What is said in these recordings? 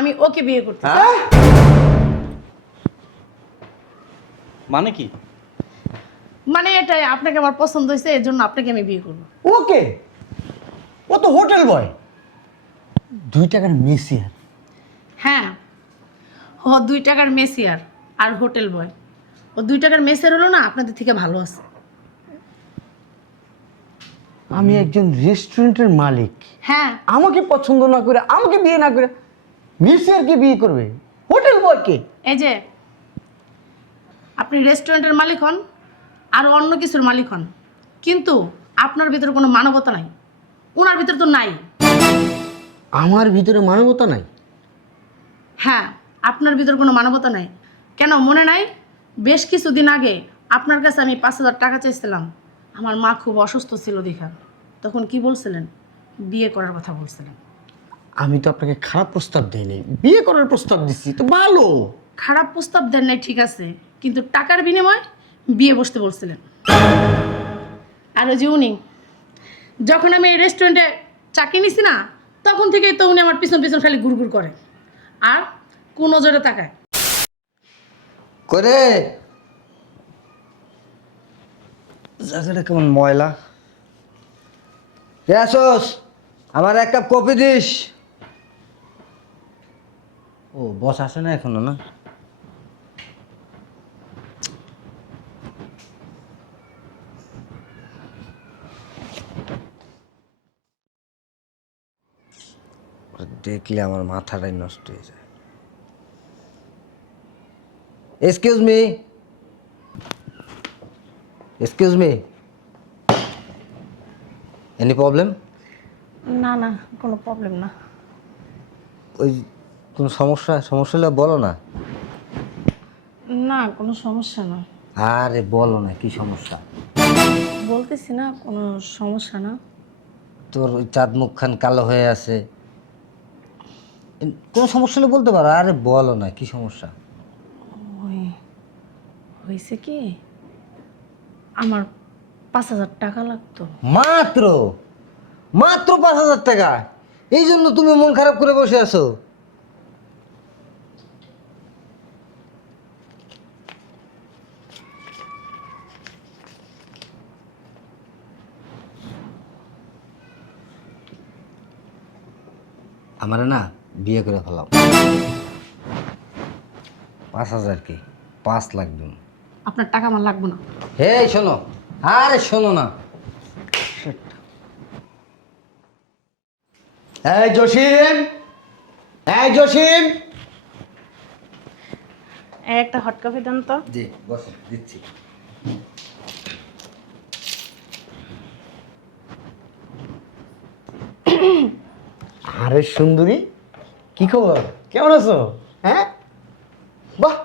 আমি ওকে বিয়ে করতে চাই। হ্যাঁ মানে কি? মানে এটাই, আপনাকে আমার পছন্দ হয়েছে, এর জন্য আপনাকে আমি বিয়ে করবো। ওকে, ও তো হোটেল বয়, 2 টাকার মেসিয়ার। হ্যাঁ, ও 2 টাকার মেসিয়ার আর হোটেল বয়। ও 2 টাকার মেসিয়ার হলো না, আপনাদের থেকে ভালো আছে। আমি একজন রেস্টুরেন্টের মালিক, হ্যাঁ, আমাকে পছন্দ না করে, আমাকে বিয়ে না করে মেসিয়ারকে বিয়ে করবে? হোটেল বয়কে? এই যে আপনি রেস্টুরেন্টের মালিক হন আর অন্য কিছুর মালিক হন, কিন্তু আপনার ভিতরে কোনো মানবতা নাই, ওনার ভিতরে তো নাই। আমার ভিতরে মানবতা নাই? হ্যাঁ, আপনার ভিতরে কোনো মানবতা নাই। কেন মনে নাই? বেশ কিছুদিন আগে আপনার কাছে আমি 5,000 টাকা চাইছিলাম। আমার মা খুব অসুস্থ ছিল দেখা। তখন কি বলছিলেন? বিয়ে করার কথা বলছিলেন। আমি তো আপনাকে খারাপ প্রস্তাব দেইনি, বিয়ে করার প্রস্তাব দিচ্ছি তো ভালো। খারাপ প্রস্তাব দেন নাই ঠিক আছে, কিন্তু টাকার বিনিময়ে বিয়ে বসতে বলছিলেন। আর ওই যে উনি, যখন আমি এই রেস্টুরেন্টে চাকরি নিছি না, তখন থেকেই তো উনি আমার পিছন পিছন খালি ঘুরঘুর করে আর কোন নজরে তাকায়। করে জায়গাটা কেমন ময়লা। কে আসোস? আমার এক কাপ কফি দিস। ও বস আসে না এখনো না? দেখলে আমার মাথাটাই নষ্ট হয়ে যায়। Excuse me, excuse me, any problem? না না, কোনো প্রবলেম না। ওই কোনো সমস্যা সমস্যা হলে বলো না। না, কোনো সমস্যা না। আরে বলো না কি সমস্যা। বলতেছি না, কোনো সমস্যা না। তোর ওই চাঁদ মুখখান কালো হয়ে আছে, কোনো সমস্যা হলে বলতে পারো। আরে বলো না কি সমস্যা। ওই হয়েছে কি, আমার 5,000 টাকা লাগতো। মাত্র মাত্র 5,000 টাকা? এই জন্য তুমি মন খারাপ করে বসে আছো? আমার না বিয়ে করে ফেলাম। 5,000 কি, 5 লাগবে। আপনার টাকা আমার লাগবে না। হে শোনো, আরে শোনো না। এই জসিম, এই জসিম, একটা হট কফি দেন তো। জি বসে দিচ্ছি। আরে সুন্দরী, কি খবর, কেমন আছো? হ্যাঁ, বাহ,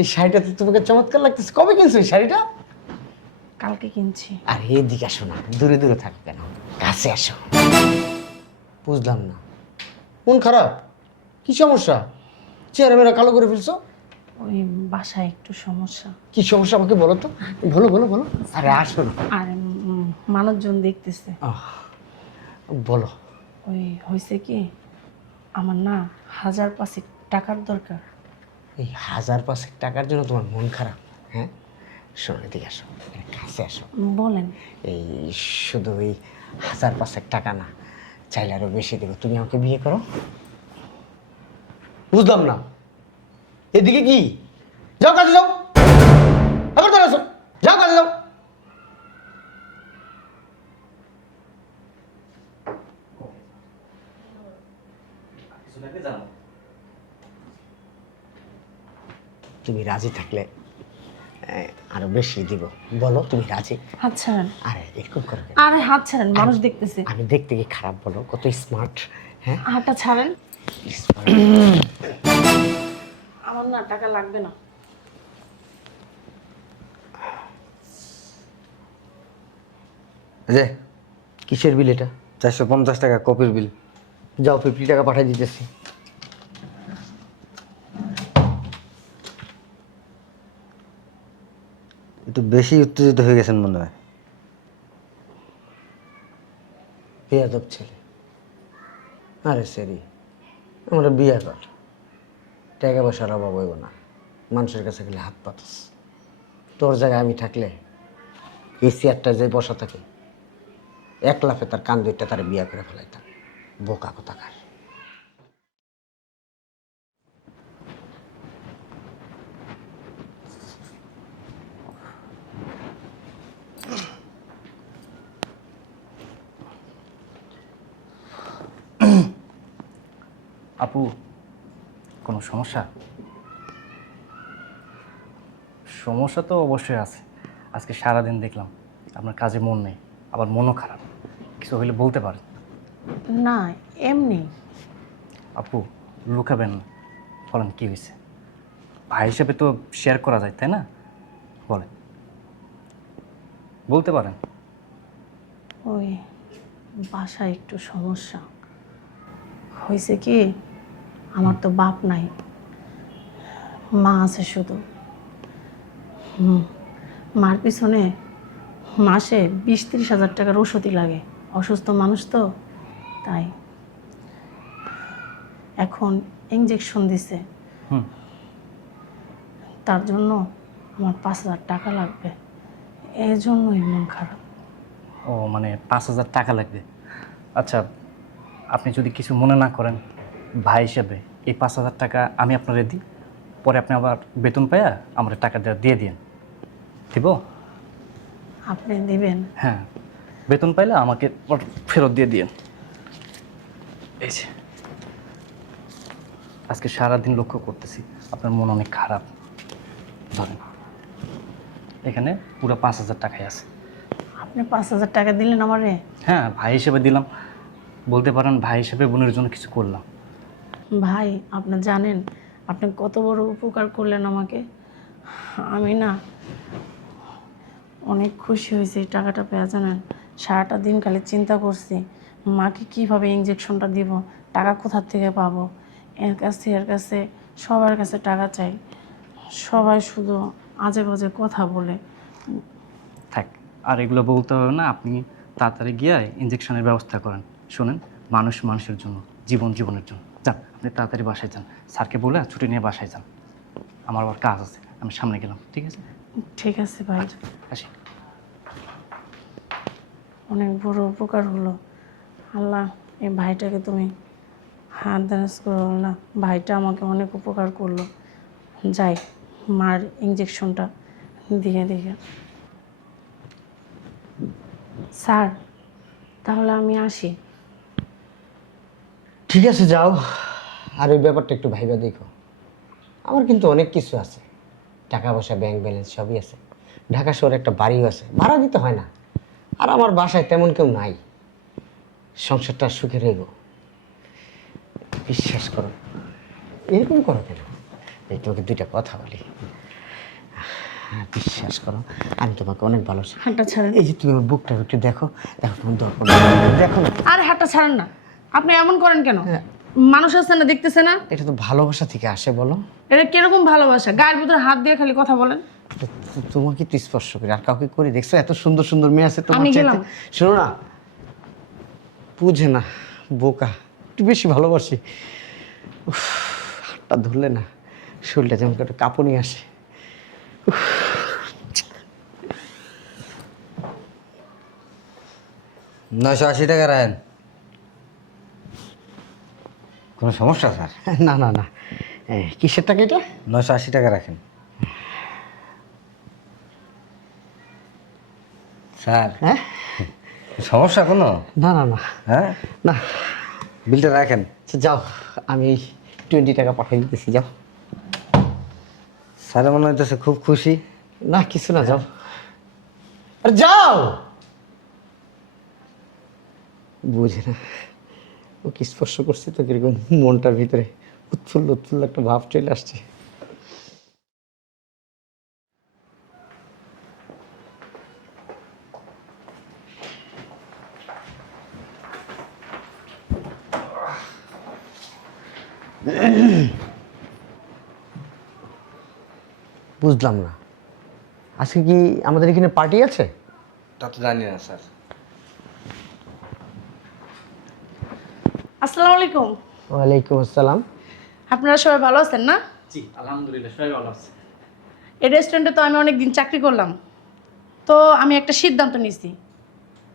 এই শাড়িটা তো তোমাকে চমৎকার লাগতেছে। কবে কিনছো এই শাড়িটা? কালকে কিনছি। আর এদিকে আসো না, দূরে দূরে থাকো কেন, কাছে আসো। বুঝলাম না, মন খারাপ? কি সমস্যা? চেহারা মেরা কালো করে ফেলছো। ওই বাসায় একটু সমস্যা। কি সমস্যা আমাকে বলো তো, বলো বলো বলো। আরে আসো না। আর মানুষজন দেখতেছে। আহ, বলো। ওই হয়েছে কি, আমার না 1,000 টাকার দরকার। এই 1,000 টাকার জন্য তোমার মন খারাপ? হ্যাঁ, শোনো এদিকে আসো, কাছে আসো। বলেন। এই শুধু ওই 1,000 টাকা না, চাইলে আরো বেশি দেবো, তুমি আমাকে বিয়ে করো। বুঝলাম না, এদিকে কি? যাও কাজে যাও, আবার তারা আসো, যাও কাজে যাও। তুমি রাজি থাকলে আরো বেশি দিব। বলো তুমি রাজি? হাত ছাড়েন। আরে এরকম করো কেন? আরে হাত ছাড়েন, মানুষ দেখতেছে। আমি দেখতে কি খারাপ? বলো কত স্মার্ট। হ্যাঁ, হাতটা ছাড়েন। smart। আমার না টাকা লাগবে না। যে কিসের বিল এটা? 450 টাকা কপির বিল। যাও 50 টাকা পাঠিয়ে দিতেছি। একটু বেশি উত্তেজিত হয়ে গেছেন মনে হয়। বেয়াদব ছেলে। আরে সেরি, আমরা বিয়ে কর। টাকা পয়সার অভাব হইব না, মানুষের কাছে গেলে হাত পাতাস। তোর জায়গায় আমি থাকলে এই চেয়ারটা যে বসা থাকে, এক লাফে তার কান দুইটা তার বিয়া করে ফেলাইতাম। বোকা কোথাকার। আপু, কোনো সমস্যা? সমস্যা তো অবশ্যই আছে। আজকে সারাদিন দেখলাম আপনার কাজে মন নেই, আবার মনও খারাপ। কিছু হইলে বলতে পারেন। না, এমনি। আপু, লুকাবেন না, বলেন কী হয়েছে। ভাই হিসেবে তো শেয়ার করা যায়, তাই না? বলেন, বলতে পারেন। ওই বাসায় একটু সমস্যা হয়েছে কি, আমার তো বাপ নাই, মা আছে শুধু। মার পিছনে মাসে 20-30 হাজার টাকার ওষুধই লাগে, অসুস্থ মানুষ তো, তাই। এখন ইঞ্জেকশন দিছে, হুম। তার জন্য আমার 5,000 টাকা লাগবে, এই জন্যই মন খারাপ। ও মানে 5,000 টাকা লাগবে। আচ্ছা, আপনি যদি কিছু মনে না করেন, ভাই হিসেবে এই 5,000 টাকা আমি আপনারে দিই, পরে আপনি আবার বেতন পাইয়া আমার টাকা দিয়ে দিন। দিব? আপনি দিবেন? হ্যাঁ, বেতন পাইলে আমাকে ফেরত দিয়ে দিন। এই যে, আজকে সারাদিন লক্ষ্য করতেছি আপনার মন অনেক খারাপ। ধরেন, এখানে পুরো 5,000 টাকাই আছে। আপনি 5,000 টাকা দিলেন আমারে? হ্যাঁ, ভাই হিসেবে দিলাম, বলতে পারেন ভাই হিসেবে বোনের জন্য কিছু করলাম। ভাই, আপনি জানেন আপনি কত বড় উপকার করলেন আমাকে। আমি না অনেক খুশি হয়েছি এই টাকাটা পেয়ে। জানেন, সারাটা দিন খালি চিন্তা করছি মাকে কিভাবে ইঞ্জেকশনটা দিব, টাকা কোথা থেকে পাবো। এর কাছে সবার কাছে টাকা চাই, সবাই শুধু আজে বাজে কথা বলে। থাক, আর এগুলো বলতে হবে না। আপনি তাড়াতাড়ি গিয়ে ইঞ্জেকশনের ব্যবস্থা করেন। শোনেন, মানুষ মানুষের জন্য, জীবন জীবনের জন্য। যান, আপনি তাড়াতাড়ি বাসায় যান, স্যারকে বলে ছুটি নিয়ে বাসায় যান। আমার আবার কাজ আছে, আমি সামনে গেলাম। ঠিক আছে? ঠিক আছে ভাই, আসি। অনেক বড় উপকার হলো। আল্লাহ, এই ভাইটাকে তুমি হাত দারাজ করো না, ভাইটা আমাকে অনেক উপকার করলো। যাই, মার ইঞ্জেকশনটা দিয়ে দিকে। স্যার, তাহলে আমি আসি। ঠিক আছে, যাও। আর ওই ব্যাপারটা একটু ভাইবা দেখো। আমার কিন্তু অনেক কিছু আছে, টাকা পয়সা, ব্যাংক ব্যালেন্স সবই আছে। ঢাকা শহরে একটা বাড়িও আছে, ভাড়া দিতে হয় না। আর আমার বাসায় তেমন কেউ নাই, সংসারটা সুখে রইব। বিশ্বাস করো। এরকম করো কেন? এই তোমাকে দুইটা কথা বলি। বিশ্বাস করো, আমি তোমাকে অনেক ভালোবাসি। হাতটা ছাড়েন। এই যে তুমি আমার বুকটা একটু দেখো, দেখো তোমার দর্পণ, দেখো না। আরে হাতটা ছাড়েন না, আপনি এমন করেন কেন? হ্যাঁ। মানুষ আছে না, দেখতেছে না? এটা তো ভালোবাসা থেকে আসে, বলো। এটা কিরকম ভালোবাসা? গায়ের ভিতরে হাত দিয়ে খালি কথা বলেন। তোমাকে তো স্পর্শ করি, আর কাউকে করি? দেখছো এত সুন্দর সুন্দর মেয়ে আছে তোমার আমি চাইতে। গেলাম। শোনো না, বুঝে না, বোকা, একটু বেশি ভালোবাসি। উফ, হাতটা ধরলে না শরীরটা যেমন একটা কাঁপুনি আসে। 980 টাকা রাখেন। কোনো সমস্যা স্যার? না না না, কিসের টাকা এটা? 980 টাকা রাখেন স্যার। হ্যাঁ, সমস্যা কোনো? না না না হ্যাঁ, না। বিলটা রাখেন। আচ্ছা, যাও, আমি 20 টাকা পাঠিয়ে দিতেছি, যাও। স্যার মনে হইতেছে খুব খুশি। না কিছু না, যাও। আরে যাও। বুঝে না, ওকে স্পর্শ করছে তো কিরকম মনটার ভিতরে উৎফুল্ল উৎফুল্ল একটা ভাব চলে আসছে। বুঝলাম না, আজকে কি আমাদের এখানে পার্টি আছে? তা তো জানি না স্যার। আসসালামু আলাইকুম। ওয়ালাইকুম আসসালাম। আপনারা সবাই ভালো আছেন না? জি আলহামদুলিল্লাহ সবাই ভালো আছে। এই রেস্টুরেন্টে তো আমি অনেক দিন চাকরি করলাম, তো আমি একটা সিদ্ধান্ত নিয়েছি,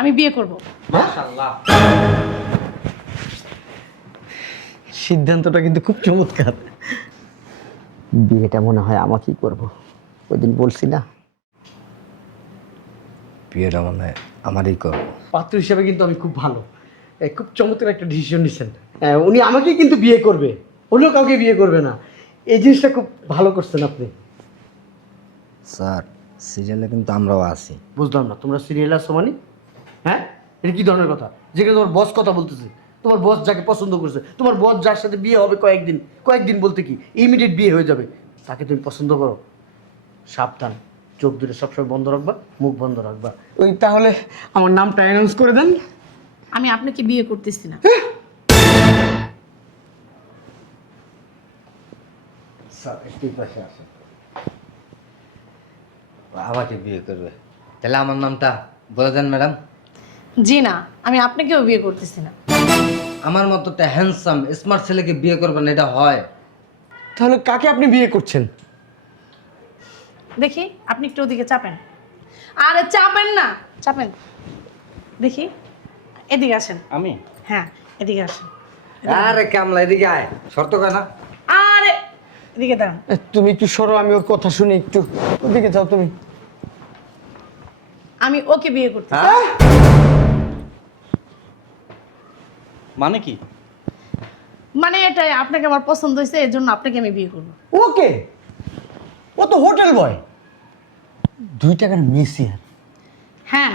আমি বিয়ে করব। মাশাআল্লাহ। সিদ্ধান্তটা কিন্তু খুব চমৎকার। বিয়েটা মনে হয় আমাকেই করব। ওই দিন বলছি না, বিয়েটা মনে হয় আমারই করবো। পাত্র হিসেবে কিন্তু আমি খুব ভালো। খুব চমৎকার একটা ডিসিশন নিচ্ছেন। উনি আমাকেই কিন্তু বিয়ে করবে, অন্য কাউকে বিয়ে করবে না। এই জিনিসটা খুব ভালো করছেন আপনি। স্যার সিরিয়ালে কিন্তু আমরাও আছি। বুঝলাম না, তোমরা সিরিয়াল আসছো মানে? হ্যাঁ, এটা কি ধরনের কথা? যেখানে তোমার বস কথা বলতেছে, তোমার বস যাকে পছন্দ করছে, তোমার বস যার সাথে বিয়ে হবে কয়েকদিন বলতে কি ইমিডিয়েট বিয়ে হয়ে যাবে, তাকে তুমি পছন্দ করো? সাবধান, চোখ দুটো সবসময় বন্ধ রাখবা, মুখ বন্ধ রাখবা। ওই তাহলে আমার নামটা অ্যানাউন্স করে দেন। আমি আপনাকে বিয়ে করতেছি না। স্যার একটু পাশে আসেন। আমাকে বিয়ে করবে, তাহলে আমার নামটা বলে দেন ম্যাডাম। জি না, আমি আপনাকেও বিয়ে করতেছি না। আমার মতো একটা হ্যান্ডসাম স্মার্ট ছেলেকে বিয়ে করবেন, এটা হয়? তাহলে কাকে আপনি বিয়ে করছেন? দেখি আপনি একটু ওদিকে চাপেন। আরে চাপেন না, চাপেন। দেখি, এদিকে আসেন। আমি হ্যাঁ, এদিকে আসেন। আরে কামলা এদিকে আয়, শর্ত কয় না? আরে এদিকে দাঁড়ান। তুমি একটু সরো, আমি ওর কথা শুনি একটু। ওদিকে যাও তুমি। আমি ওকে বিয়ে করতে হ্যাঁ? মানে কি? মানে এটাই, আপনাকে আমার পছন্দ হয়েছে, এর জন্য আপনাকে আমি বিয়ে করবো। ওকে, ও তো হোটেল বয়, 2 টাকার মেসিয়ার। হ্যাঁ,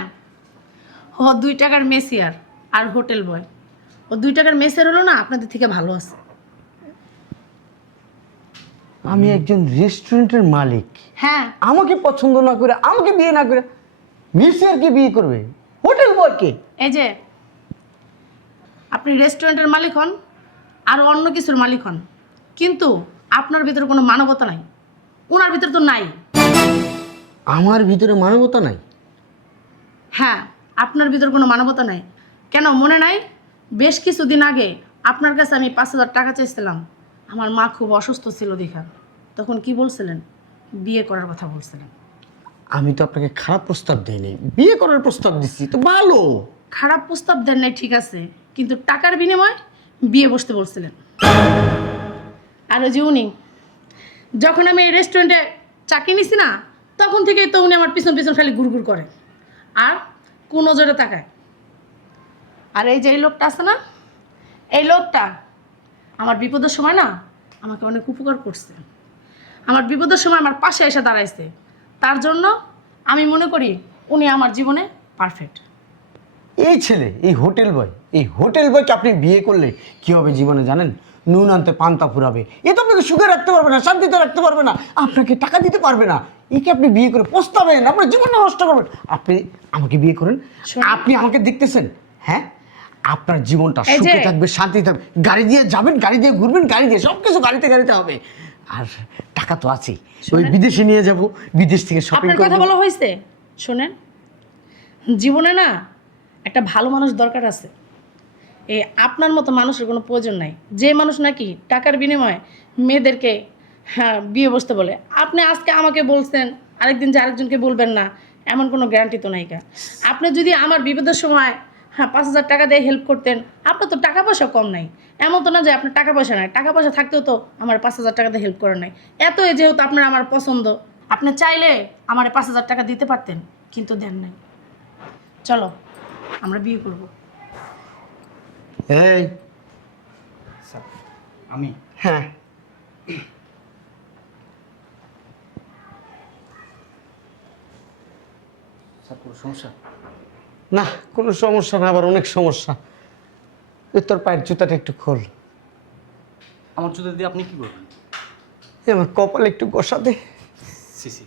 ও 2 টাকার মেসিয়ার আর হোটেল বয়। ও 2 টাকার মেসিয়ার হলো না, আপনাদের থেকে ভালো আছে। আমি একজন রেস্টুরেন্টের মালিক, হ্যাঁ, আমাকে পছন্দ না করে, আমাকে বিয়ে না করে মেসিয়ারকে বিয়ে করবে? হোটেল বয়কে? এই যে আপনি রেস্টুরেন্টের মালিক হন আর অন্য কিছুর মালিক হন, কিন্তু আপনার ভিতরে কোনো মানবতা নাই, ওনার ভিতরে তো নাই। আমার ভিতরে মানবতা নাই? হ্যাঁ, আপনার ভিতরে কোনো মানবতা নাই। কেন মনে নাই? বেশ কিছুদিন আগে আপনার কাছে আমি 5,000 টাকা চাইছিলাম, আমার মা খুব অসুস্থ ছিল দেখা। তখন কি বলছিলেন? বিয়ে করার কথা বলছিলেন। আমি তো আপনাকে খারাপ প্রস্তাব দেইনি, বিয়ে করার প্রস্তাব দিচ্ছি তো। ভালো। খারাপ প্রস্তাব দেন নাই ঠিক আছে, কিন্তু টাকার বিনিময়ে বিয়ে বসতে বলছিলেন। আর ওই যে উনি, যখন আমি এই রেস্টুরেন্টে চাকরি নিছি না, তখন থেকেই তো উনি আমার পিছন পিছন খালি ঘুরঘুর করে আর কোন নজরে তাকায়। আর এই যে এই লোকটা আছে না, এই লোকটা আমার বিপদের সময় না আমাকে অনেক উপকার করছে। আমার বিপদের সময় আমার পাশে এসে দাঁড়াইছে, তার জন্য আমি মনে করি উনি আমার জীবনে পারফেক্ট। এই ছেলে, এই হোটেল বয়, এই হোটেল বয়কে আপনি বিয়ে করলে কি হবে জীবনে জানেন? নুন আনতে পান্তা ফুরাবে। এ তো আপনাকে সুখে রাখতে পারবে না, শান্তিতে রাখতে পারবে না, আপনাকে টাকা দিতে পারবে না। একে আপনি বিয়ে করে পস্তাবেন, আপনার জীবনটা নষ্ট করবেন। আপনি আমাকে বিয়ে করেন, আপনি আমাকে দেখতেছেন, হ্যাঁ? আপনার জীবনটা এই যে- সুখে থাকবে, শান্তি থাকবে। গাড়ি দিয়ে যাবেন, গাড়ি দিয়ে ঘুরবেন, গাড়ি দিয়ে সব কিছু গাড়িতে হবে। আর টাকা তো আছেই, ওই বিদেশে নিয়ে যাব, বিদেশ থেকে শপিং আপনার কথা করব। বলা হয়েছে, শোনেন, জীবনে না একটা ভালো মানুষ দরকার আছে। এই আপনার মতো মানুষের কোনো প্রয়োজন নাই, যে মানুষ নাকি টাকার বিনিময়ে মেয়েদেরকে হ্যাঁ বিয়ে বসতে বলে। আপনি আজকে আমাকে বলছেন, আরেকদিন যে আরেকজনকে বলবেন না, এমন কোনো গ্যারান্টি তো নাই কা। আপনি যদি আমার বিপদের সময় 5,000 টাকা দিয়ে হেল্প করতেন, আপনার তো টাকা পয়সা কম নাই, এমন তো না যে আপনার টাকা পয়সা নাই। টাকা পয়সা থাকতেও তো আমার 5,000 টাকা দিয়ে হেল্প করেন নাই। এত যেহেতু আপনার আমার পছন্দ, আপনি চাইলে আমার 5,000 টাকা দিতে পারতেন, কিন্তু দেন নাই। চলো আমরা বিয়ে করব। এই স্যার আমি হ্যাঁ, স্যার কোনো সমস্যা? না কোনো সমস্যা না, আবার অনেক সমস্যা। এই তোর পায়ের জুতাটা একটু খোল। আমার জুতো দিয়ে আপনি কি করবেন? এই আমার কপালে একটু বসা দে। সিসি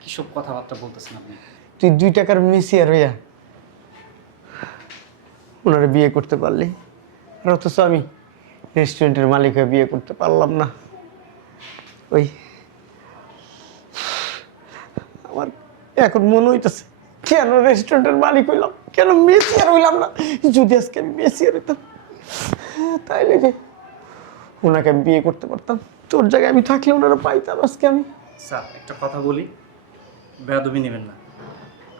কী সব কথাবার্তা বলতেছেন আপনি? তুই 2 টাকার মেসিয়ার হইয়া ওনারা বিয়ে করতে পারলি, আর অথচ আমি রেস্টুরেন্টের মালিক হয়ে বিয়ে করতে পারলাম না। ওই আমার এখন মনে হইতেছে কেন রেস্টুরেন্টের মালিক হইলাম, কেন মেসিয়ার হইলাম না। যদি আজকে আমি মেসিয়ার হইতাম, তাইলে যে ওনাকে আমি বিয়ে করতে পারতাম, তোর জায়গায় আমি থাকলে ওনারা পাইতাম আজকে আমি। স্যার একটা কথা বলি, বেয়াদবি নেবেন না।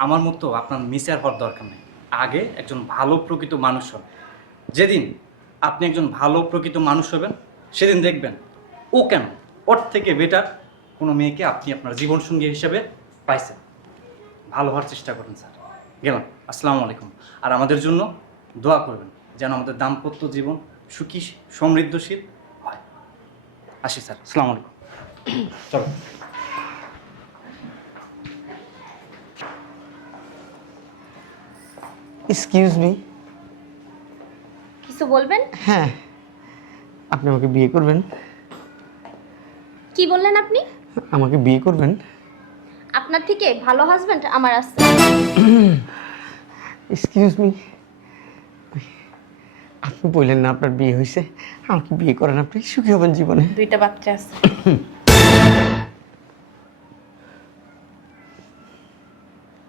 আমার মতো আপনার মিসের হওয়ার দরকার নেই। আগে একজন ভালো প্রকৃত মানুষ হন। যেদিন আপনি একজন ভালো প্রকৃত মানুষ হবেন, সেদিন দেখবেন ও কেন, ওর থেকে বেটার কোনো মেয়েকে আপনি আপনার জীবনসঙ্গী হিসেবে পাইছেন। ভালো হওয়ার চেষ্টা করুন স্যার। গেলাম, আসসালামু আলাইকুম। আর আমাদের জন্য দোয়া করবেন যেন আমাদের দাম্পত্য জীবন সুখী সমৃদ্ধশীল হয়। আসি স্যার, আসসালামু আলাইকুম। চলো। Excuse me. কিছু বলবেন? হ্যাঁ, আপনি আমাকে বিয়ে করবেন? কি বললেন আপনি? আমাকে বিয়ে করবেন? আপনার থেকে ভালো হাজবেন্ড আমার আছে। এক্সকিউজ মি, আপনি বললেন না আপনার বিয়ে হয়েছে, আমাকে বিয়ে করেন, আপনি সুখী হবেন জীবনে। 2টা বাচ্চা আছে।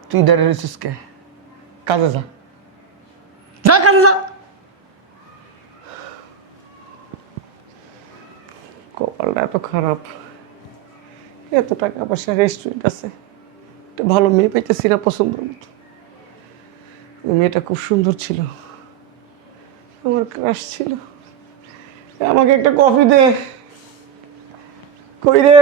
তুই দাঁড়িয়ে রয়েছিস কে? কাজে যা, যা কাজে যা। কপালটা এত খারাপ, এত টাকা পয়সা, রেস্টুরেন্ট আছে, একটা ভালো মেয়ে পাইতেছি না পছন্দ মতো। ওই মেয়েটা খুব সুন্দর ছিল, আমার ক্রাশ ছিল। আমাকে একটা কফি দে, কই রে?